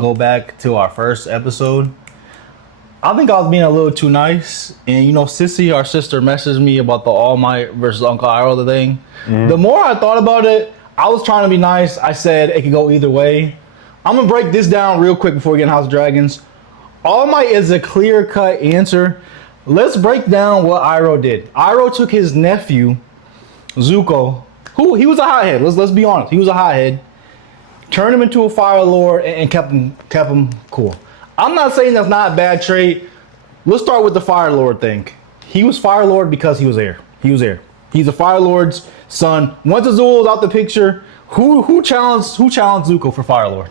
Go back to our first episode. I think I was being a little too nice, and Sissy, our sister, messaged me about the All Might versus Uncle Iroh thing. The more I thought about it, I was trying to be nice. I said it could go either way. I'm gonna break this down real quick before we get in House of Dragons. All Might is a clear-cut answer. Let's break down what Iroh did. Iroh took his nephew, Zuko, who he was a hothead. Let's be honest, he was a hothead. Turned him into a Fire Lord and kept him cool. I'm not saying that's not a bad trait. Let's start with the Fire Lord thing. He was Fire Lord because he was heir. He's a Fire Lord's son. Once Azul was out the picture, who challenged Zuko for Fire Lord?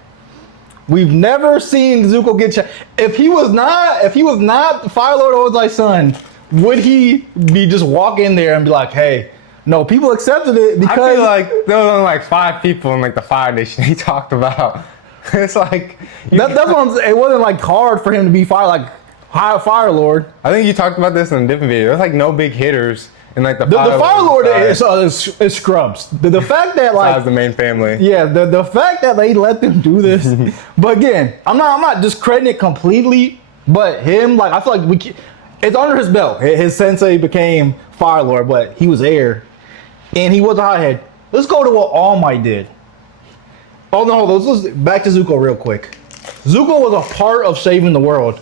We've never seen Zuko get challenged. If he was not Fire Lord Ozai's son, would he be just walk in there and be like, hey? No, people accepted it because I feel like there was only like 5 people in like the Fire Nation he talked about. It's like that's what I'm saying. It wasn't like hard for him to be Fire Lord. I think you talked about this in a different video. There's like no big hitters in like the Fire Lord is scrubs. The fact that besides the main family. Yeah, the fact that they let them do this. But again, I'm not discrediting it completely. But him, like I feel like it's under his belt. His sensei became Fire Lord, but he was heir. And he was a hothead. Let's go to what All Might did. Oh no, let's back to Zuko real quick. Zuko was a part of saving the world.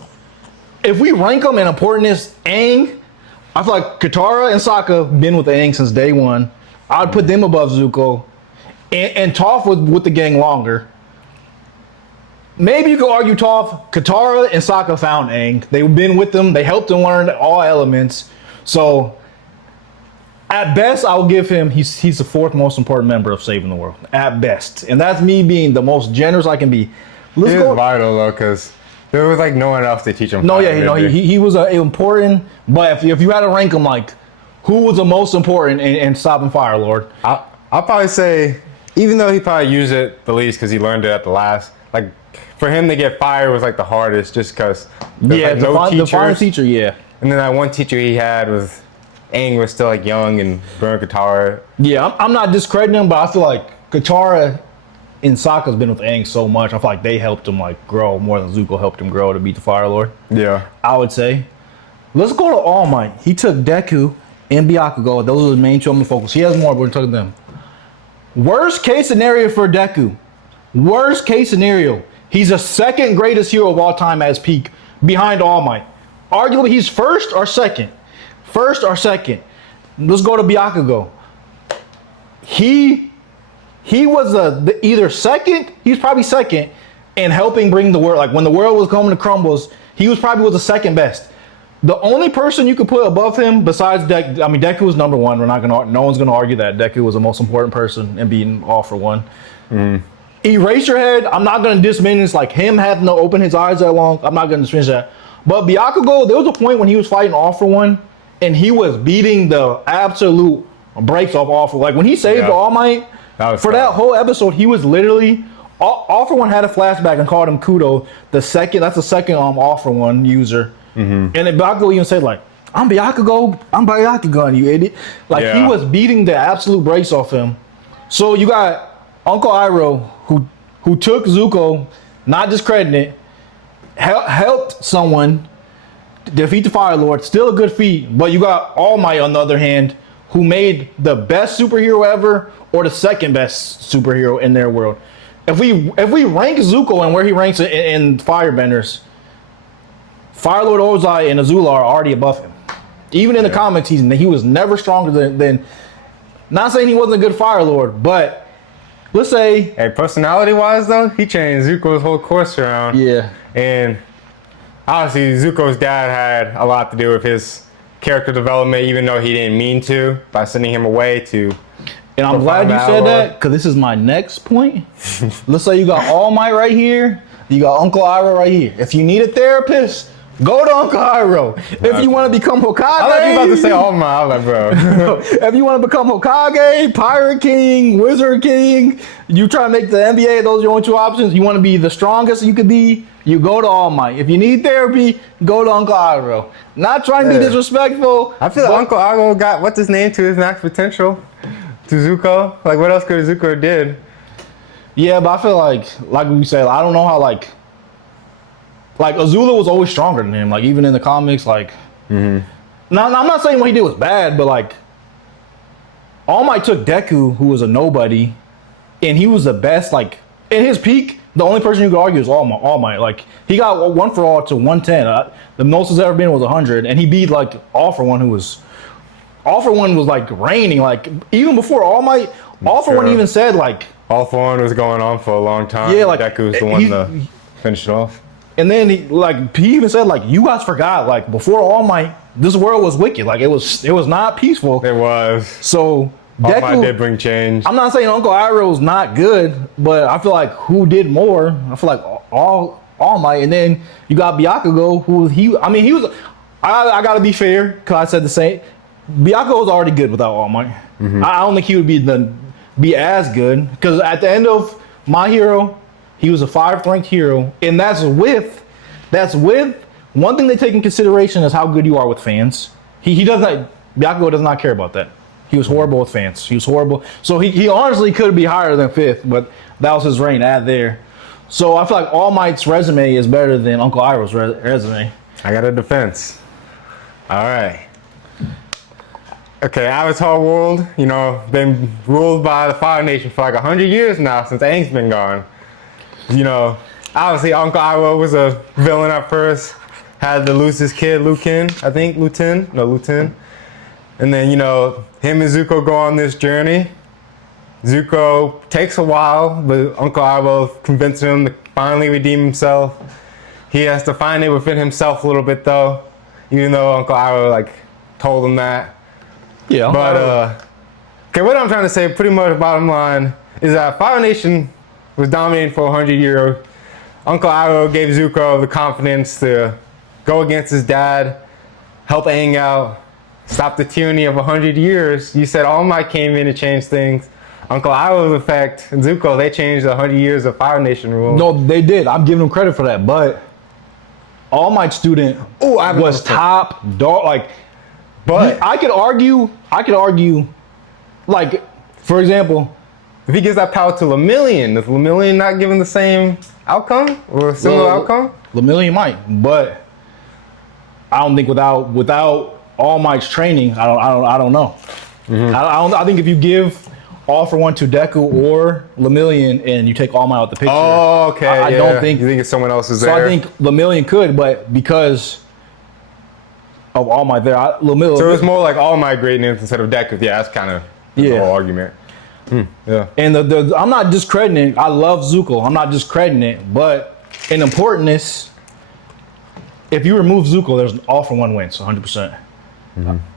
If we rank them in importance, Aang, I feel like Katara and Sokka have been with Aang since day one. I'd put them above Zuko. And Toph was with the gang longer. Maybe you could argue Toph, Katara and Sokka found Aang. They've been with them. They helped him learn all elements. So at best, I'll give him, he's the 4th most important member of saving the world. At best. And that's me being the most generous I can be. Let's go vital though, because there was like no one else to teach him. No, he was important. But if you had to rank him, like, who was the most important in stopping Fire Lord? I'll probably say, even though he probably used it the least because he learned it at the last, like, for him to get fired was like the hardest just because the final teacher, yeah. And then that one teacher he had was Aang was still like young and Burn Katara. Yeah, I'm not discrediting him, but I feel like Katara and Sokka's been with Aang so much. I feel like they helped him like grow more than Zuko helped him grow to beat the Fire Lord. Yeah, I would say. Let's go to All Might. He took Deku and Byakugo. Those are the main 2 I'm gonna focus. He has more, but we're talking them. Worst case scenario for Deku. Worst case scenario. He's the 2nd greatest hero of all time at his peak, behind All Might. Arguably, he's 1st or 2nd. 1st or 2nd. Let's go to Byakugo. He was either 2nd, he's probably 2nd in helping bring the world, like when the world was coming to crumbles, he was probably the 2nd best. The only person you could put above him besides Deku, I mean Deku was number 1. No one's gonna argue that Deku was the most important person in being All for One. Eraserhead, I'm not gonna diminish like him having to open his eyes that long. I'm not gonna diminish that. But Byakugo, there was a point when he was fighting All for One, and he was beating the absolute brakes off All for One. Like when he saved All Might, that whole episode, he was literally All for One had a flashback and called him Kudo. That's the 2nd All for One user. And then Byakugo even said like, I'm Byakugo, you idiot. Like he was beating the absolute brakes off him. So you got Uncle Iroh who took Zuko, not discrediting it, helped someone defeat the Fire Lord, still a good feat, but you got All Might on the other hand, who made the best superhero ever or the 2nd best superhero in their world. If we rank Zuko and where he ranks in Firebenders, Fire Lord Ozai and Azula are already above him. Even in the comics, he was never stronger than. Not saying he wasn't a good Fire Lord, but let's say. Hey, personality-wise though, he changed Zuko's whole course around. Yeah. And obviously, Zuko's dad had a lot to do with his character development, even though he didn't mean to, by sending him away to. And I'm glad you said that, because this is my next point. Let's say you got All Might right here, you got Uncle Iroh right here. If you need a therapist, go to Uncle Iroh. If you want to become Hokage, I thought you about to say All Might. I was like, bro. If you want to become Hokage, Pirate King, Wizard King, you try to make the NBA, those are your only 2 options. You want to be the strongest you could be, you go to All Might. If you need therapy, go to Uncle Iroh. Not trying to be disrespectful. I feel like Uncle Iroh got what's his name to his max potential to Zuko. Like what else could Zuko have did? Yeah, but I feel like we said, I don't know how like Like Azula was always stronger than him. Like even in the comics, like. Now I'm not saying what he did was bad, but like All Might took Deku, who was a nobody, and he was the best. Like in his peak, the only person you could argue is All Might. Like he got one for all to 110. The most has ever been was 100, and he beat like All for One, who was All for One was like reigning. Like even before All Might, All for One even said like All for One was going on for a long time. Yeah, like Deku was the one to finish it off. And then he even said like you guys forgot like before All Might, this world was wicked. Like it was not peaceful. It was. So All Might did bring change. I'm not saying Uncle Iroh's not good, but I feel like who did more? I feel like All Might, and then you got Byakugo, who he was. I gotta be fair because I said the same. Byakugo was already good without All Might. I don't think he would be as good because at the end of My Hero, he was a 5th ranked hero, and that's with one thing they take in consideration is how good you are with fans. He does not. Byakugo does not care about that. He was horrible with fans. He was horrible. So he honestly could be higher than 5th, but that was his reign at there. So I feel like All Might's resume is better than Uncle Iroh's resume. I got a defense. All right. Okay, Avatar world, been ruled by the Fire Nation for like 100 years now since Aang's been gone. Obviously Uncle Iroh was a villain at first. Had the loosest kid, Lutin. And then, him and Zuko go on this journey. Zuko takes a while, but Uncle Iroh convinces him to finally redeem himself. He has to find it within himself a little bit though, even though Uncle Iroh told him that. Yeah. But okay, what I'm trying to say, pretty much bottom line, is that Fire Nation was dominating for 100 years. Uncle Iroh gave Zuko the confidence to go against his dad, help Aang out, stop the tyranny of 100 years. You said All Might came in to change things. Uncle Iroh's effect and Zuko, they changed 100 years of Fire Nation rule. No, they did. I'm giving them credit for that. But All Might student was top dog. But I could argue, for example, if he gives that power to Lemillion, is Lemillion not giving the same outcome or a similar outcome? Lemillion might, but I don't think without All Might's training, I don't know. I think if you give All for One to Deku or Lemillion and you take All Might out the picture, I don't think. You think if someone else is there? So I think Lemillion could, but because of All Might there, Lemillion. So it's more like All Might greatness instead of Deku. Yeah, that's kind of the whole argument. Yeah. And I'm not discrediting it. I love Zuko. I'm not discrediting it, but in importance, if you remove Zuko, there's All for One wins, 100%.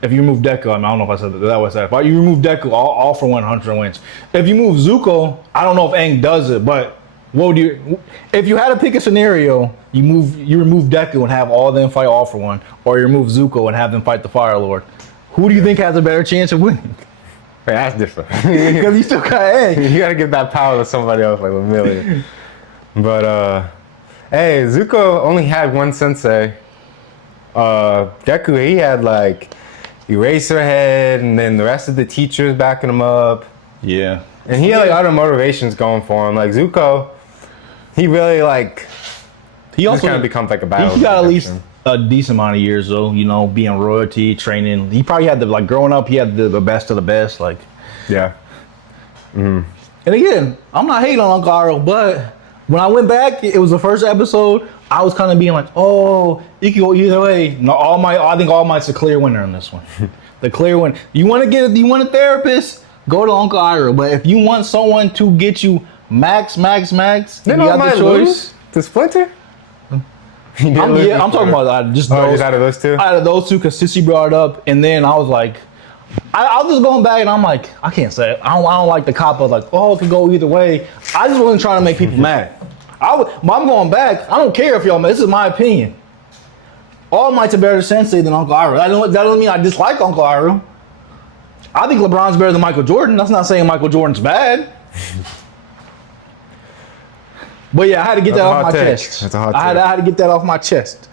If you remove Deku, I don't know if I said that was that. But you remove Deku, all for 100 wins. If you move Zuko, I don't know if Aang does it, but if you had to pick a scenario, you remove Deku and have all of them fight All for One, or you remove Zuko and have them fight the Fire Lord. Who do you think has a better chance of winning? Hey, that's different. Because you still got Aang. You gotta give that power to somebody else like Lemillion. But hey, Zuko only had one sensei. Deku, he had Eraserhead, and then the rest of the teachers backing him up. Yeah. And he had other motivations going for him. Like Zuko, he really he also kind of becomes a battle. He got at least a decent amount of years though, being royalty, training. He probably had growing up, he had the best of the best. Yeah. And again, I'm not hating on Uncle Iroh, but when I went back, it was the first episode. I was kind of being like, oh, it could go either way. No, I think All Might's the clear winner in this one. The clear one. You want a therapist? Go to Uncle Iroh. But if you want someone to get you max, then All Might lose to Splinter. I'm talking about just those. Out of those two? Out of those two, because Sissy brought it up, and then I was like, I was just going back, and I'm like, I can't say it. I don't like the cop of it could go either way. I just wasn't trying to make people mad. I'm going back. I don't care if y'all mad. This is my opinion. All Might's a better sensei than Uncle Iroh. That don't mean I dislike Uncle Iroh. I think LeBron's better than Michael Jordan. That's not saying Michael Jordan's bad. But yeah, I had to get that off my chest. That's a hot take. I had to get that off my chest.